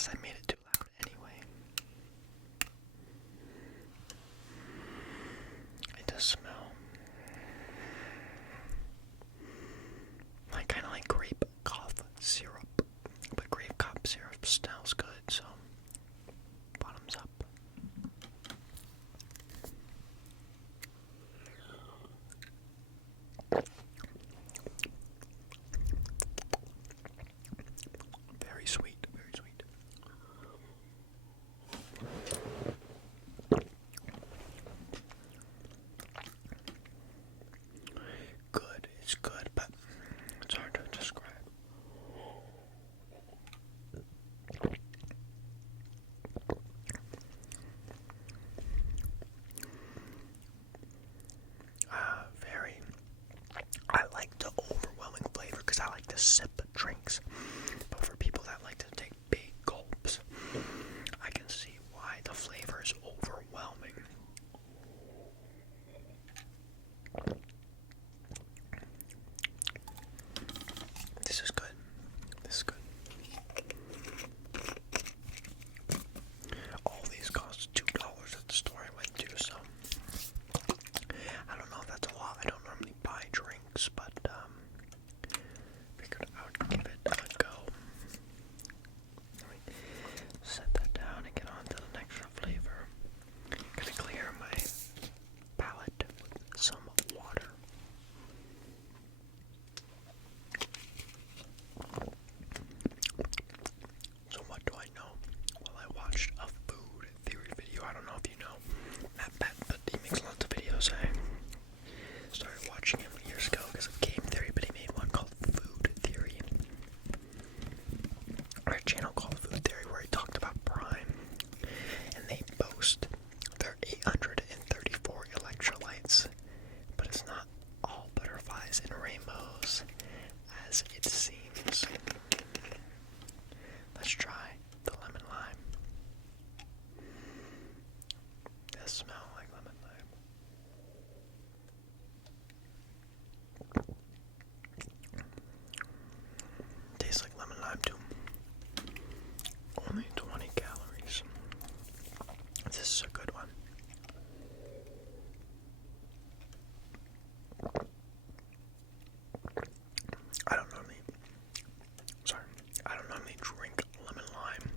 guess I made it too loud anyway. It does smell like kind of like grape cough syrup, but grape cough syrup smells good, so bottoms up. Very sweet, very sweet. Good, it's good, but it's hard to describe. I like the overwhelming flavor because I like to sip drinks, but for people that like to take big gulps, I can see why the flavor is overwhelming. This is good. This is good. All these cost $2 at the store I went to, so I don't know if that's a lot. I don't normally buy drinks, but figured I would give it a go. Let me set that down and get on to the next flavor. Gonna clear my palate with some water. So what do I know? Well, I watched a food theory video. I don't know if you know Matt Pat, but he makes lots of videos. I started watching him years ago because of game theory, but he made one called Food Theory, or a channel called Food Theory, where he talked about Prime, and they boast their 834 electrolytes, but it's not all butterflies and rainbows as it seems. Let's try the lemon lime. It does smell like lemon lime. Tastes like lemon lime too. Only 20 calories. This is a good one. I don't normally drink lemon lime,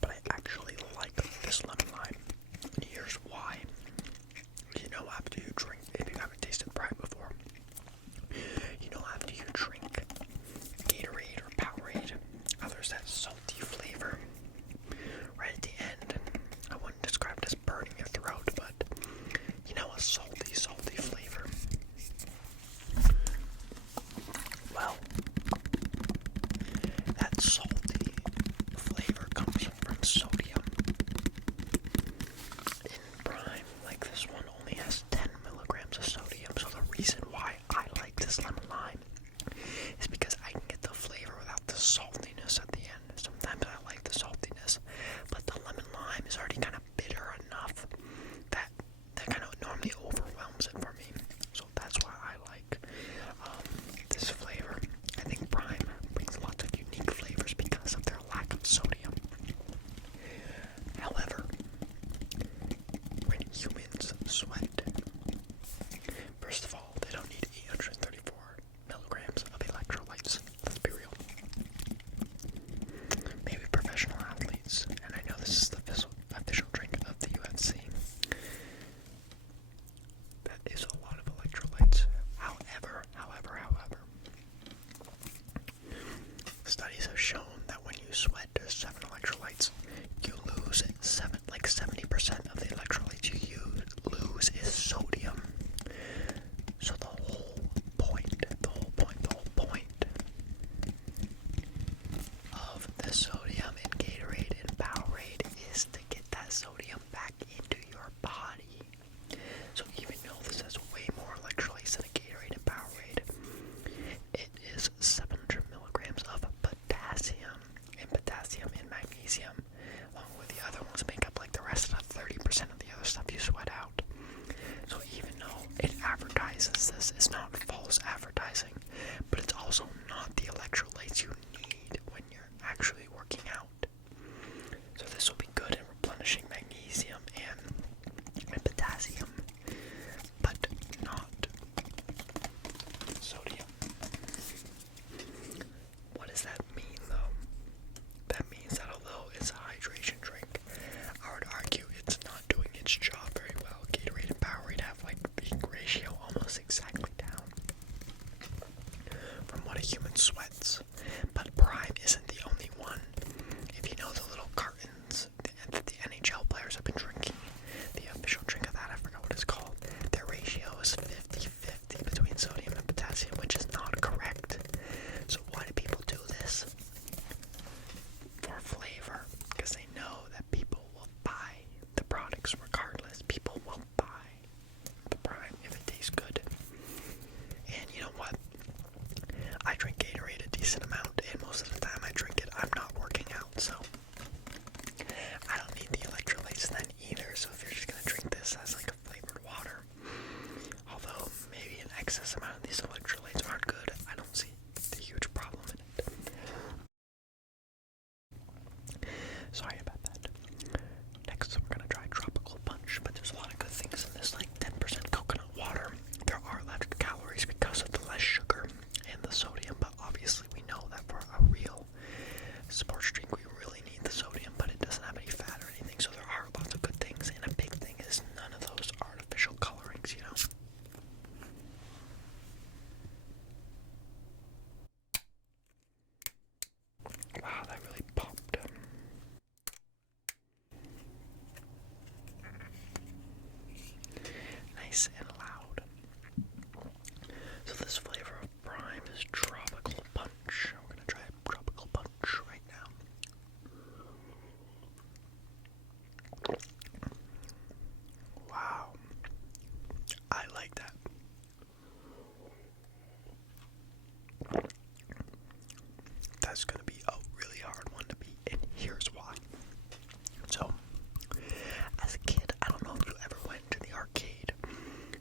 but I actually like this lemon lime. And here's why. You know, after you drink, if you haven't tasted Prime before, you know, after you drink Gatorade or Powerade, there's that salty flavor right at the end. I wouldn't describe it as burning your throat, but you know, a salty, salty flavor. Well, that salty flavor comes from sodium. In Prime, like this one, only has 10 milligrams of sodium, so the reason why I like this lemon lime is because I can get the flavor without the saltiness at the end. Sometimes I like the saltiness, but the lemon lime is already kind of bitter enough that kind of normally overwhelms it for me. So that's why I like this flavor. I think Prime brings lots of unique flavors because of their lack of sodium. However, when humans sweat, first of all, they don't need 834 milligrams of electrolytes. Let's be real. Maybe professional athletes, and I know this is the official drink of the UFC. That is a lot of electrolytes. However, studies have shown that when you sweat, there's 7 electrolytes. You lose 70% of the electrolytes you lose is sodium. So the whole point of the sodium in Gatorade and Powerade is to get that sodium back into your body. So even though this has way more electrolytes than a Gatorade and Powerade, it is 700 milligrams of potassium, and magnesium, along with the other ones, make up like the rest of the 30% of the lot of human sweats. But Prime isn't the only one. If you know the little cartons that the NHL players have been drinking, the official drink of that, I forgot what it's called, their ratio is 50-50 between sodium and potassium, which is not correct. So why do people do this? For flavor, because they know that people will buy the products regardless. People will buy the Prime if it tastes good. And you know what? I drink Gatorade a decent amount, and most of the time I drink it, I'm not working out, so I don't need the electrolytes then either. So if you're just gonna drink this as like a flavored water, although maybe an excess amount of these electrolytes aren't good, I don't see the huge problem in it. Sorry about that. Next, we're gonna try Tropical Punch, but there's a lot of good things in this, like 10% coconut water. There are less calories because of the less sugar and the sodium, but obviously we know that for a real sports drink, we really need the sodium, but it doesn't have any fat or anything, so there are lots of good things, and a big thing is none of those artificial colorings, you know? Wow, that really popped. Nice and loud. So this flavor of Prime is Tropical Punch. We're gonna try Tropical Punch right now. Wow, I like that. That's gonna be a really hard one to beat, and here's why. So, as a kid, I don't know if you ever went to the arcade.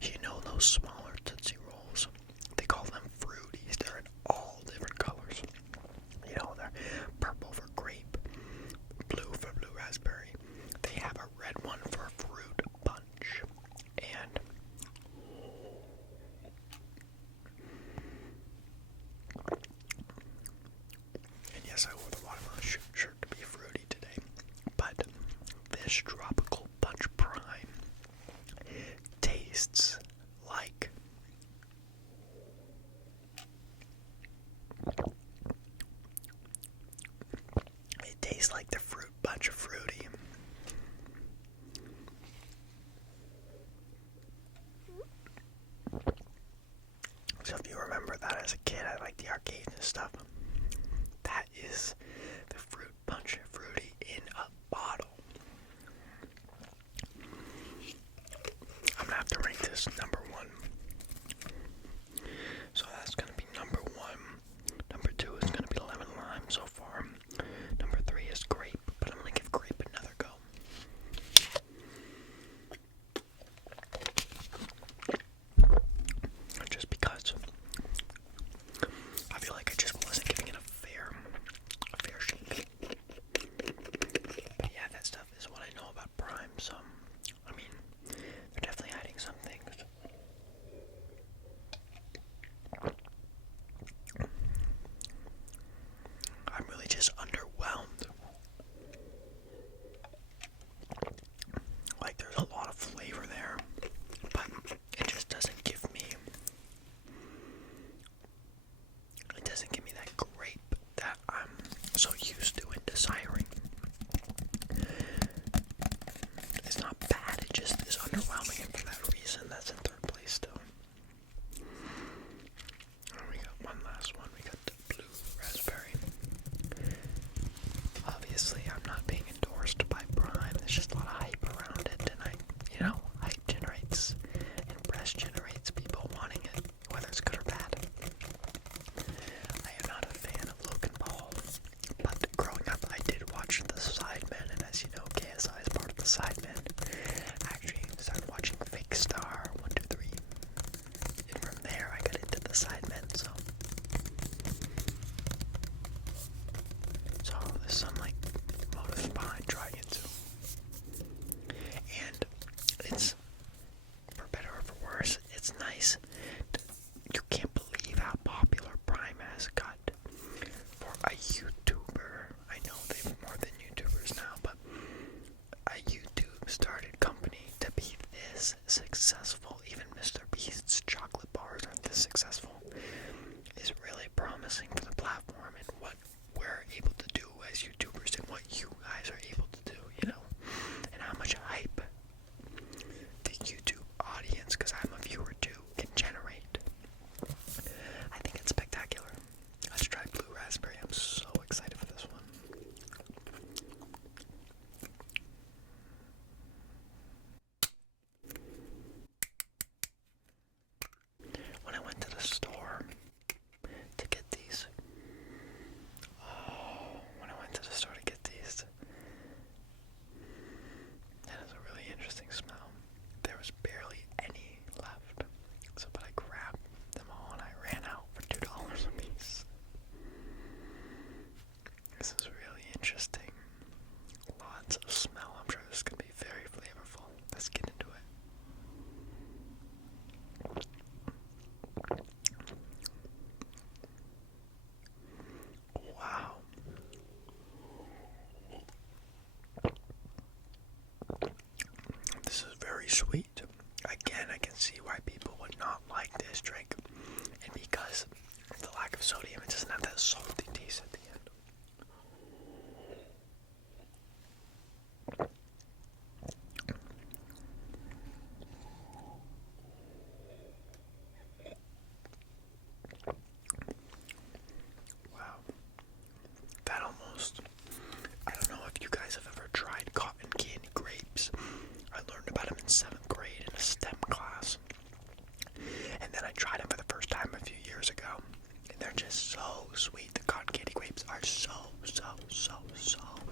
You know those smaller Tootsie Rolls? They call them Fruities. They're in all different colors. You know, they're purple for grape, blue for blue raspberry. They have a red one for fruit punch. And yes, I wore the watermelon shirt to be fruity today. But this Tropical Punch Prime tastes like the fruit punch of fruity. So if you remember that as a kid, I liked the arcades and stuff. That is the fruit punch of fruity in a bottle. I'm gonna have to rank this number one. So that's gonna be number one. Number two is gonna be lemon lime so far. Number three is grape, but I'm gonna give grape another go. Just because I feel like I just wasn't giving it a fair shake. But yeah, that stuff is what I know about Prime, so I mean, they're definitely hiding some things. I'm really just underwhelmed. Like, there's a lot of flavor there, but it just doesn't give me that grape that I'm so used to and desiring. It's not bad, it just is underwhelming, and for that reason, that's in third place still. And we got one last one. We got the blue raspberry. Obviously, I'm not being endorsed by Prime. There's just a lot of hype around it, and hype generates and press generates people wanting it, whether it's good or bad. I am not a fan of Logan Paul, but growing up, I did watch The Sidemen, and as you know, KSI is part of The Sidemen. I actually started watching Fake Star 1, 2, 3, and from there, I got into The Sidemen. So there's some like motives behind trying it too. And it's, for better or for worse, it's nice. You can't believe how popular Prime has got for a YouTuber. I know they've more than YouTubers now, but a YouTube interesting. Lots of smell. I'm sure this is going to be very flavorful. Let's get into it. Wow. This is very sweet. Again, I can see why people would not like this drink. And because of the lack of sodium, it doesn't have that salty taste at the end. Wow. That almost... I don't know if you guys have ever tried cotton candy grapes. I learned about them in 7th grade in a STEM class. And then I tried them for the first time a few years ago. And they're just so sweet. The cotton candy grapes are so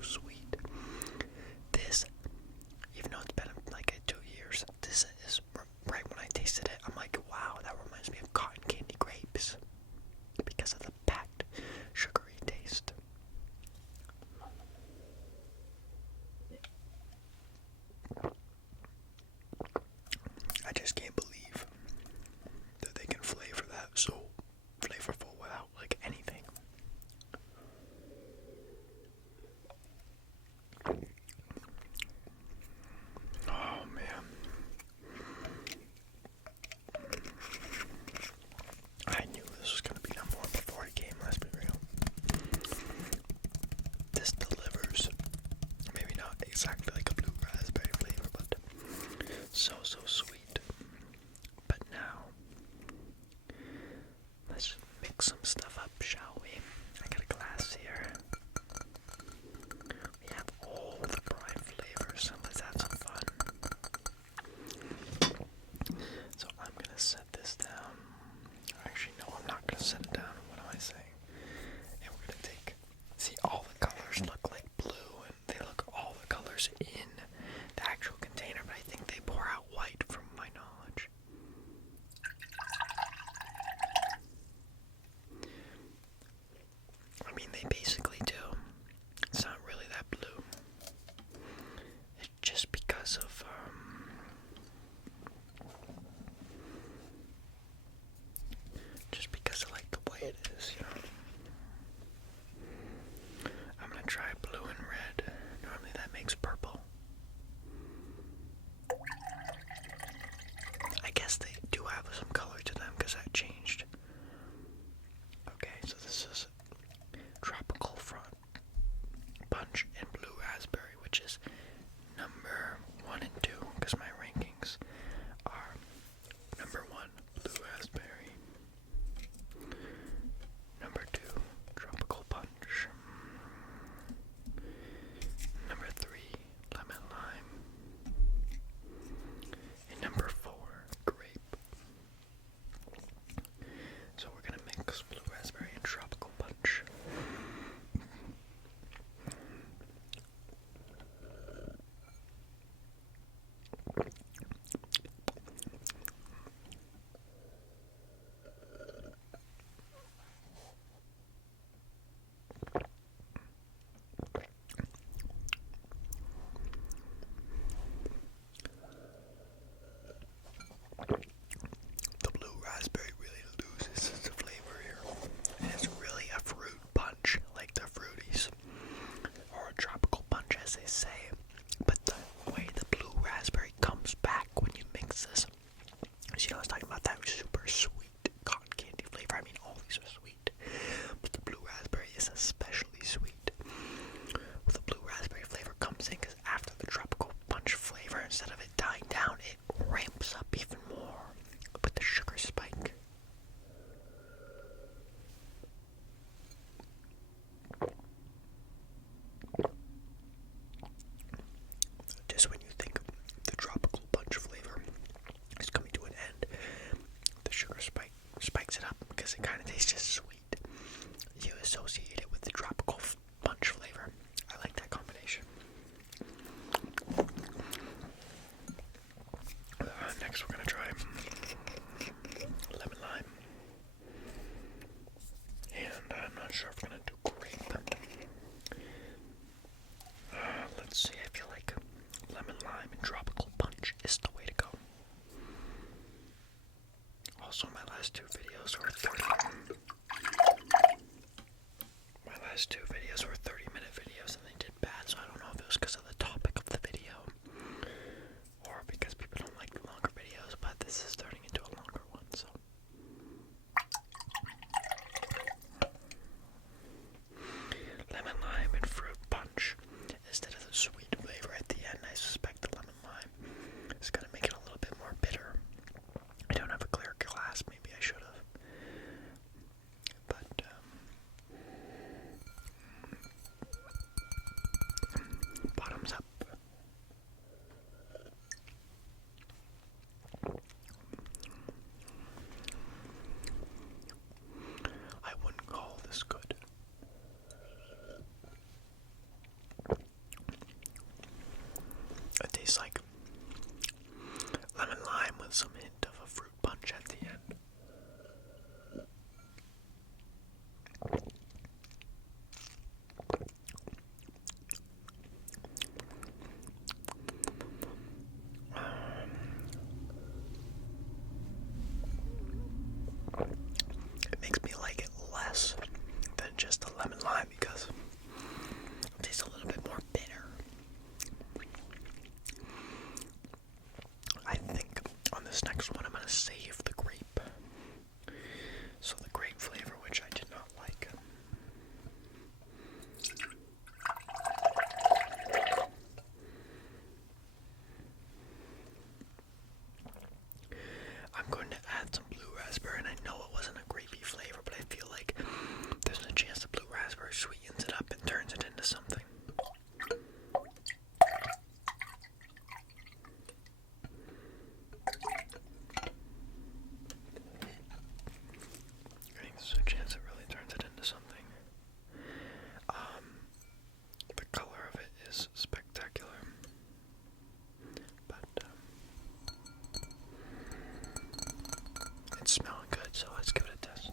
sweet. This, even though it's been like 2 years, this is right when I tasted it, I'm like, wow, that reminds me of cotton candy grapes. Because of the packed, sugary taste. I just can't believe that they can flavor that so flavorful without like anything. Oh man. I knew this was gonna be number one before it came, let's be real. This delivers. Maybe not exactly like a blue raspberry flavor, but so sweet. But now, let's mix some stuff up, shall we? I got a glass here. We have all the prime flavors, so let's have some fun. So I'm gonna set this down. Actually, no, I'm not gonna set it down. What am I saying? And we're gonna take... See, all the colors look like blue, and they look all the colors in the actual container, but I think they pour out white past 2 videos were 30-minute videos and they did bad, so I don't know if it was because of the topic of the video or because people don't like the longer videos, but this is turning into a longer one, so. Lemon lime and fruit punch. Instead of the sweet flavor at the end, I suspect the lemon lime is going to make it a little bit more bitter. I don't have a clear glass, maybe I should have. But, bottoms up. I wouldn't call this good. It tastes like lemon lime with some hint of a fruit punch at the end. It makes me like it less than just the lemon lime because it tastes a little bit more bitter. I think on this next one I'm going to save the grape. So the grape flavor, which I did not like. I'm going to add some blue raspberry, and I know it wasn't a grapey flavor, but I feel like there's a chance the blue raspberry sweetens it up and turns it into something. I think there's a chance it really turns it into something. The color of it is spectacular, but it's smelling good, so let's give it a test.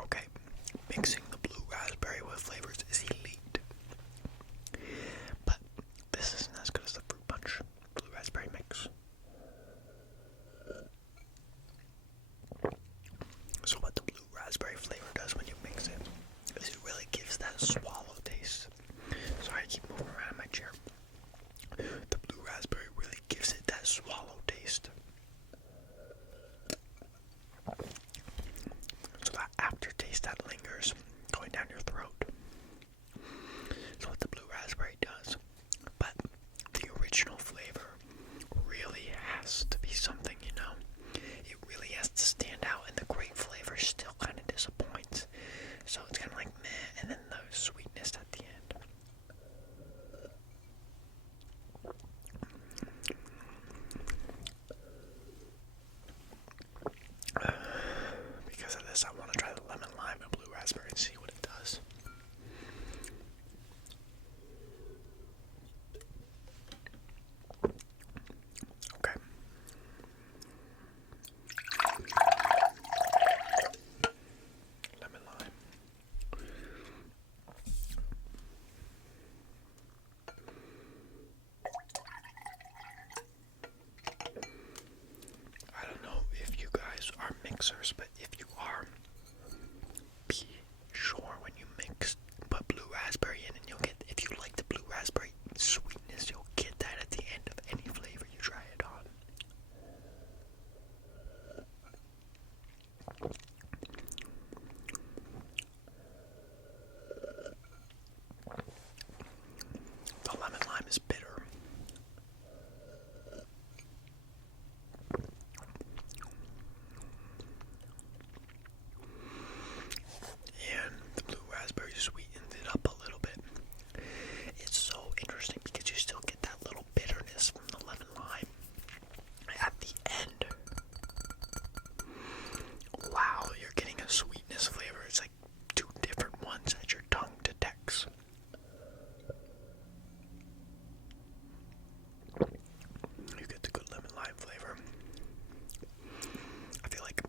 Okay, mixing the blue raspberry with flavors is elite. But this isn't as good as the fruit punch blue raspberry mix. So what the blue raspberry flavor does when you mix it is it really gives that swallow taste. Sorry, I keep moving around in my chair. The blue raspberry really gives it that swallow taste. So that aftertaste that lingers going down your throat. That's what the blue raspberry does. But the original flavor really has to be something, you know? It really has to stand out, and the grape flavor still kind of disappoints. So it's kind of like meh, and then the sweetness at the end. Because of this, I want to try the lemon lime and blue raspberry and see what it does. Okay. Lemon lime. I don't know if you guys are mixers, but if you are, be sure when you mix, put blue raspberry in, and you'll get, if you like the blue raspberry sweetness, you'll get that at the end of any flavor you try it on. The lemon lime is bitter. And the blue raspberry sweetened it up a little bit. It's so interesting because you still get that little bitterness from the lemon lime at the end. Wow, you're getting a sweetness flavor. It's like 2 different ones that your tongue detects. You get the good lemon lime flavor. I feel like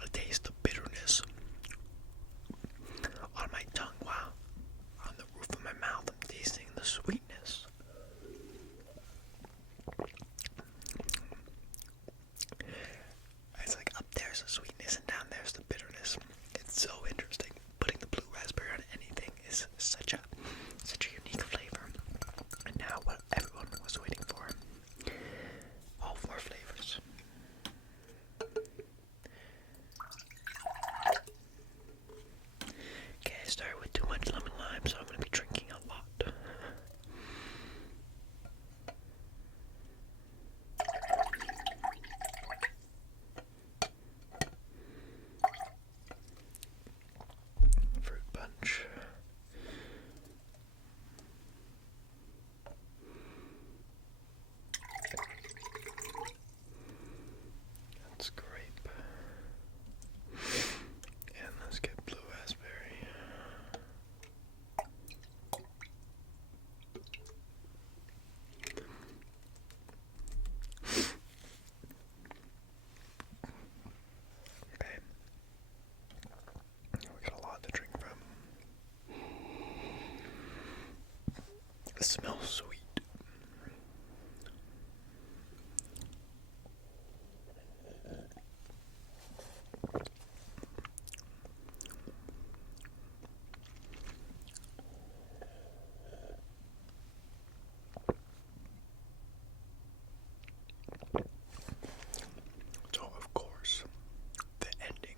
I taste the bitterness on my tongue. Wow. On the roof of my mouth, I'm tasting the sweetness. smells sweet. So, of course, the ending.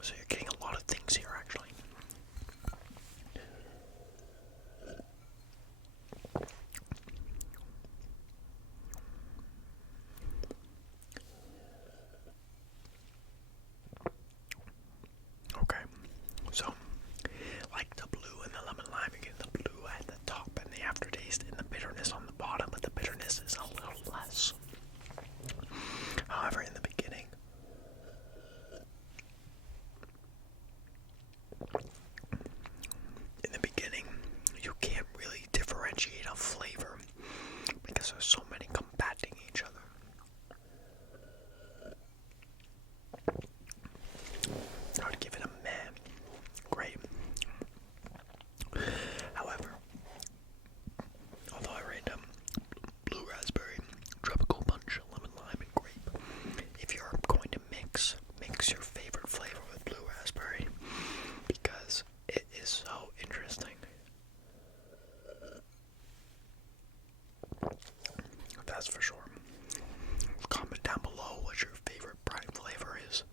So you're getting a lot of things here, actually. Okay, so like the blue and the lemon lime, you get the blue at the top and the aftertaste and the bitterness on the bottom, but the bitterness is a little less. However, in the beginning, you can't really differentiate a flavor because there's so many combating each other. I would give it a meh. Great. However, although I rate blue raspberry, tropical punch, lemon lime, and grape, if you're going to mix your favorite flavor with blue raspberry because it is so interesting. That's for sure. Comment down below what your favorite prime flavor is.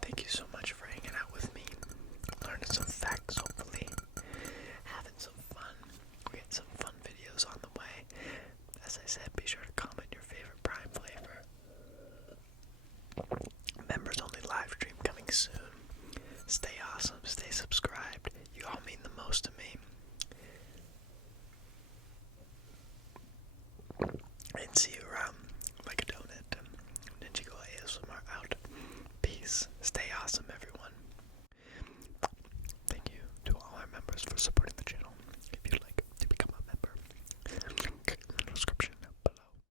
Thank you so much for hanging out with me, learning some facts, hopefully having some fun. We get some fun videos on the way. As I said, be sure to comment your favorite prime flavor. Members only live stream coming soon. Stay awesome, stay subscribed. You all mean the most to me. And see you